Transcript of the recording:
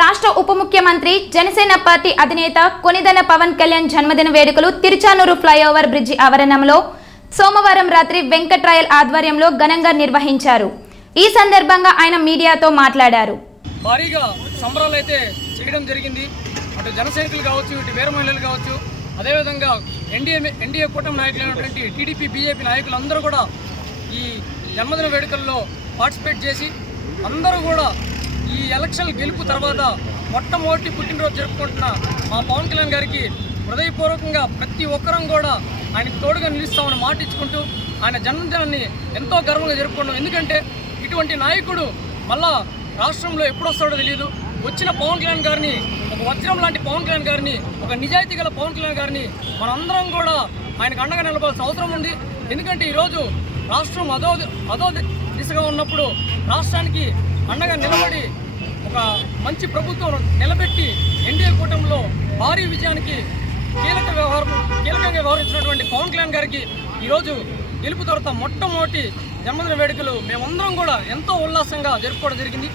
రాష్ట్ర ఉప ముఖ్యమంత్రి జనసేన పార్టీ అధినేత కొనిదెల పవన్ కళ్యాణ్ జన్మదిన వేడుకలు తిరుచానూరు ఫ్లైఓవర్ బ్రిడ్జి ఆవరణంలో సోమవారం రాత్రి వెంకట్రాయల్ ఆధ్వర్యంలో ఘనంగా నిర్వహించారు. ఈ సందర్భంగా ఆయన మీడియాతో మాట్లాడారు. భారీగా సంబరాలు అయితే చేయడం జరిగింది. అటు జనసైనికులు కావచ్చు ఇటు వేరే మహిళలు కావచ్చు అదేవిధంగా ఎన్డీఏ ఎన్డీఏ కూటమి నాయకులైనటువంటి టీడీపీ బీజేపీ నాయకులు అందరూ కూడా ఈ జన్మదిన వేడుకల్లో పార్టిసిపేట్ చేసి అందరూ కూడా ఈ ఎలక్షన్ గెలుపు తర్వాత మొట్టమొదటి పుట్టినరోజు జరుపుకుంటున్న మా పవన్ కళ్యాణ్ గారికి హృదయపూర్వకంగా ప్రతి ఒక్కరం కూడా ఆయనకు తోడుగా నిలుస్తామని మాట ఇచ్చుకుంటూ ఆయన జన్మదినాన్ని ఎంతో గర్వంగా జరుపుకుంటాం ఎందుకంటే ఇటువంటి నాయకుడు మళ్ళా రాష్ట్రంలో ఎప్పుడు వస్తాడో తెలియదు వచ్చిన పవన్ కళ్యాణ్ గారిని ఒక వజ్రం లాంటి పవన్ కళ్యాణ్ గారిని ఒక నిజాయితీ గల పవన్ కళ్యాణ్ గారిని మనందరం కూడా ఆయనకు అండగా నిలబడాల్సిన అవసరం ఉంది. ఎందుకంటే ఈరోజు రాష్ట్రం అదో అదో దిశగా ఉన్నప్పుడు రాష్ట్రానికి అండగా నిలబడి ఒక మంచి ప్రభుత్వం నిలబెట్టి ఎన్డీఏ కూటమిలో భారీ విజయానికి కీలక వ్యవహారం కీలకంగా వ్యవహరించినటువంటి పవన్ కళ్యాణ్ గారికి ఈరోజు గెలుపు తర్వాత మొట్టమొదటి జన్మదిన వేడుకలు మేమందరం కూడా ఎంతో ఉల్లాసంగా జరుపుకోవడం జరిగింది.